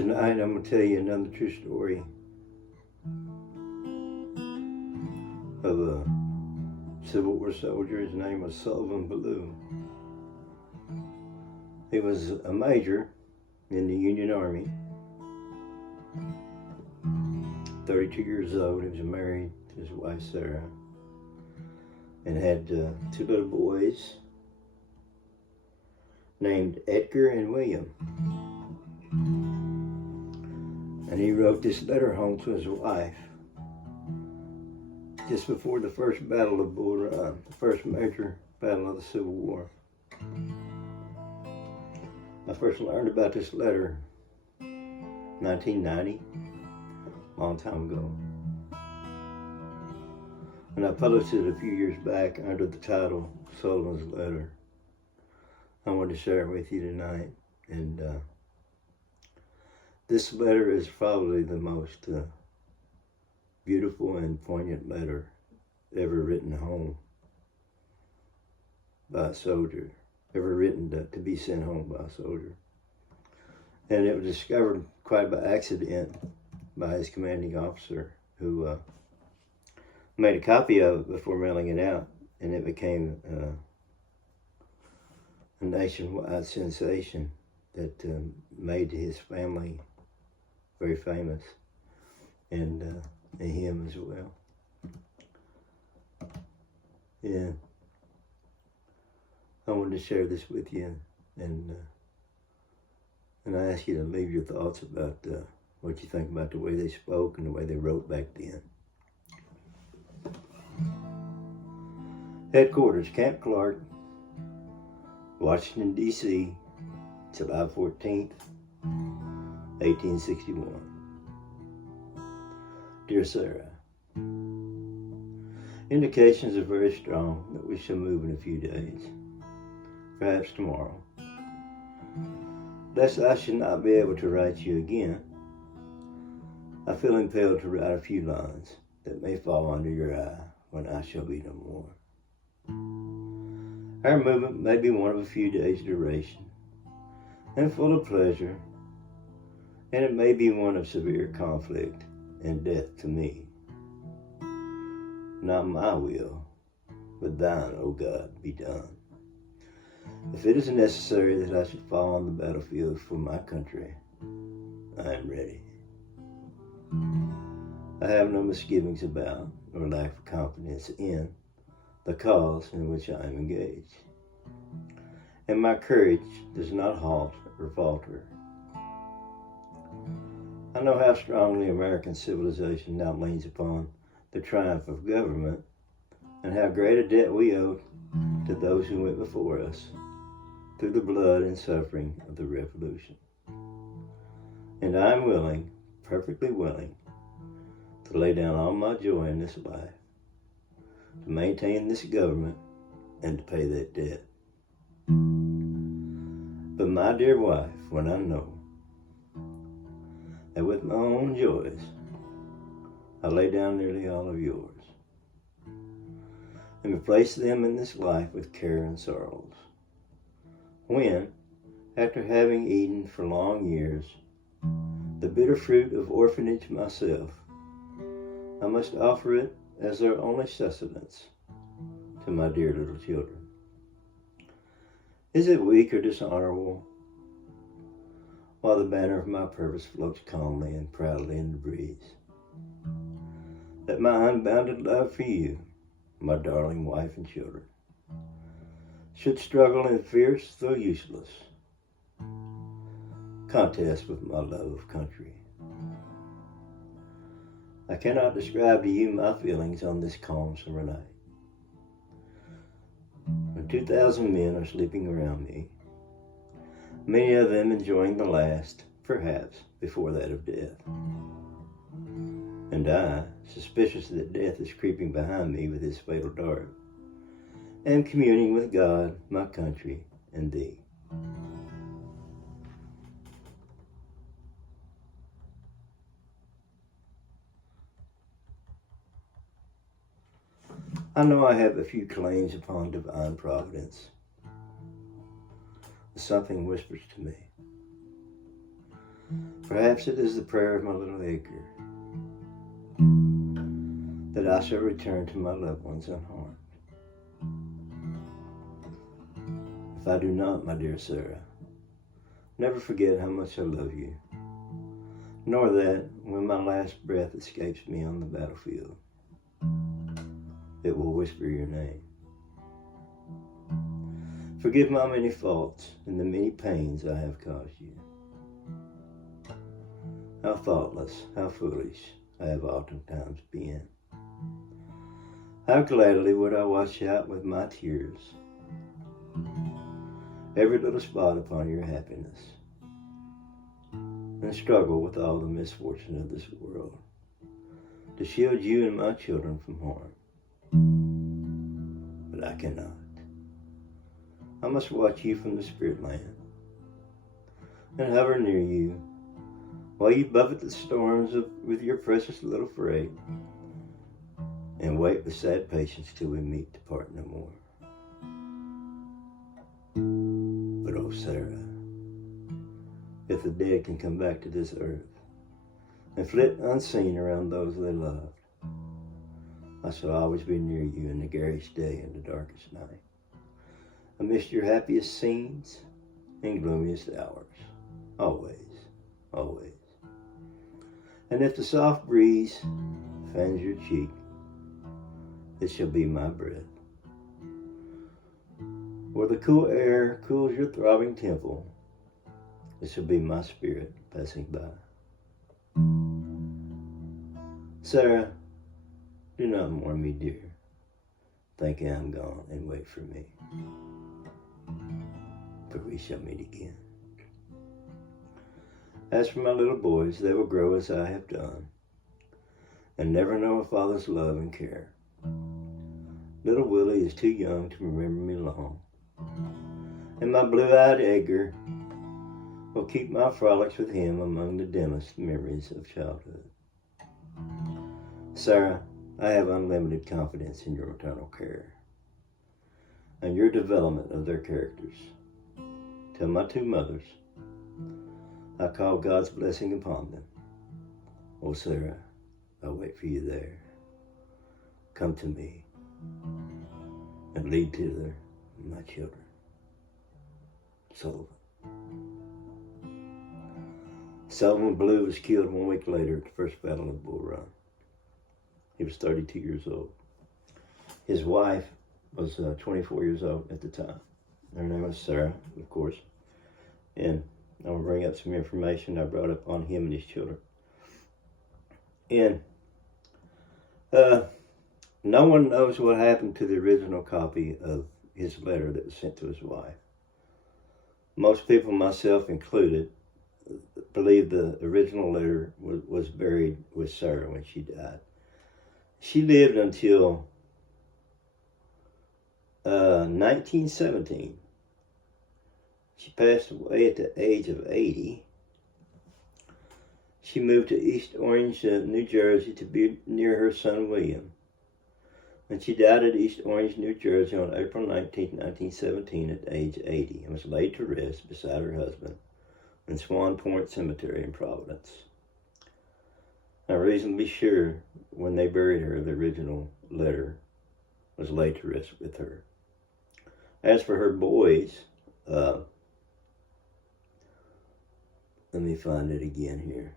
Tonight I'm going to tell you another true story of a Civil War soldier. His name was Sullivan. He was a major in the Union Army, 32 years old. He was married to his wife Sarah and had two little boys named Edgar and William. And he wrote this letter home to his wife just before the first battle of Bull Run, the first major battle of the Civil War. I first learned about this letter in 1990, a long time ago. And I published it a few years back under the title Sullivan's Letter. I wanted to share it with you tonight. And this letter is probably the most beautiful and poignant letter ever written home by a soldier, ever written to be sent home by a soldier. And it was discovered quite by accident by his commanding officer, who made a copy of it before mailing it out, and it became a nationwide sensation that made his family very famous, and him as well. Yeah, I wanted to share this with you, and I ask you to leave your thoughts about what you think about the way they spoke and the way they wrote back then. Headquarters, Camp Clark, Washington, D.C., July 14th, 1861. Dear Sarah, indications are very strong that we shall move in a few days, perhaps tomorrow. Lest I should not be able to write you again, I feel impelled to write a few lines that may fall under your eye when I shall be no more. Our movement may be one of a few days' duration and full of pleasure, and it may be one of severe conflict and death to me. Not my will, but thine, O God, be done. If it is necessary that I should fall on the battlefield for my country, I am ready. I have no misgivings about or lack of confidence in the cause in which I am engaged, and my courage does not halt or falter. I know how strongly American civilization now leans upon the triumph of government, and how great a debt we owe to those who went before us through the blood and suffering of the Revolution. And I am willing, perfectly willing, to lay down all my joy in this life, to maintain this government, and to pay that debt. But my dear wife, when I know that with my own joys, I lay down nearly all of yours, and replace them in this life with care and sorrows, when, after having eaten for long years the bitter fruit of orphanage myself, I must offer it as their only sustenance to my dear little children. Is it weak or dishonorable, while the banner of my purpose floats calmly and proudly in the breeze, that my unbounded love for you, my darling wife and children, should struggle in fierce, though useless, contest with my love of country? I cannot describe to you my feelings on this calm summer night, when 2,000 men are sleeping around me, many of them enjoying the last, perhaps, before that of death. And I, suspicious that death is creeping behind me with his fatal dart, am communing with God, my country, and thee. I know I have a few claims upon divine providence. Something whispers to me Perhaps it is the prayer of my little Edgar that I shall return to my loved ones unharmed. If I do not, my dear Sarah, never forget how much I love you, nor that when my last breath escapes me on the battlefield, it will whisper your name. Forgive my many faults and the many pains I have caused you. How thoughtless, how foolish I have oftentimes been. How gladly would I wash out with my tears every little spot upon your happiness, and struggle with all the misfortune of this world to shield you and my children from harm. But I cannot. I must watch you from the spirit land and hover near you while you buffet the storms with your precious little freight, and wait with sad patience till we meet to part no more. But oh, Sarah, if the dead can come back to this earth and flit unseen around those they loved, I shall always be near you in the garish day and the darkest night, amidst your happiest scenes and gloomiest hours, always, always. And if the soft breeze fans your cheek, it shall be my breath. Or the cool air cools your throbbing temple, it shall be my spirit passing by. Sarah, do not mourn me, dear. Think I am gone and wait for me, for we shall meet again. As for my little boys, they will grow as I have done, and never know a father's love and care. Little Willie is too young to remember me long, and my blue-eyed Edgar will keep my frolics with him among the dimmest memories of childhood. Sarah, I have unlimited confidence in your maternal care and your development of their characters. Tell my two mothers I call God's blessing upon them. Oh, Sarah, I'll wait for you there. Come to me and lead thither my children. Sullivan. Sullivan Blue was killed 1 week later at the First Battle of Bull Run. He was 32 years old. His wife was 24 years old at the time. Her name was Sarah, of course. And I'm going to bring up some information I brought up on him and his children. And no one knows what happened to the original copy of his letter that was sent to his wife. Most people, myself included, believe the original letter was buried with Sarah when she died. She lived until 1917. She passed away at the age of 80. She moved to East Orange, New Jersey to be near her son William. And she died at East Orange, New Jersey on April 19, 1917 at age 80 and was laid to rest beside her husband in Swan Point Cemetery in Providence. I'm reasonably sure when they buried her, the original letter was laid to rest with her. As for her boys, let me find it again here.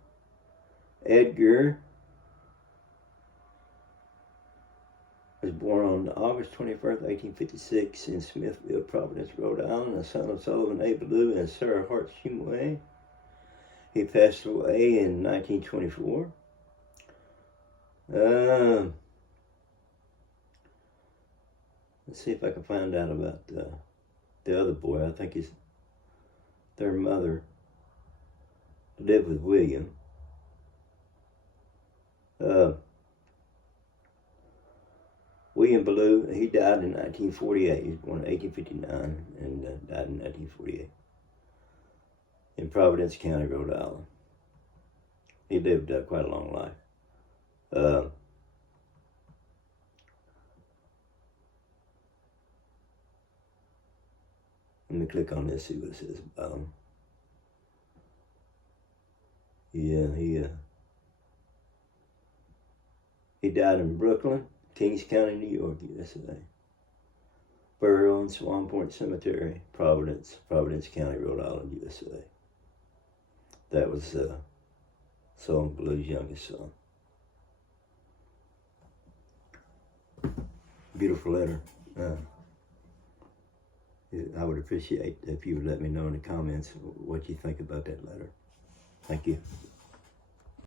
Edgar was born on August 21st, 1856 in Smithfield, Providence, Rhode Island, a son of Sullivan A. Ballou and Sarah Hart Shumway. He passed away in 1924. Let's see if I can find out about the other boy. I think their mother lived with William. William Ballou, he died in 1948. He was born in 1859 and died in 1948 in Providence County, Rhode Island. He lived quite a long life. Let me click on this, see what it says about him. He died in Brooklyn, Kings County, New York, USA. Burial in Swan Point Cemetery, Providence County, Rhode Island, USA. That was Sullivan Blue's youngest son. Beautiful letter. I would appreciate if you would let me know in the comments what you think about that letter. Thank you.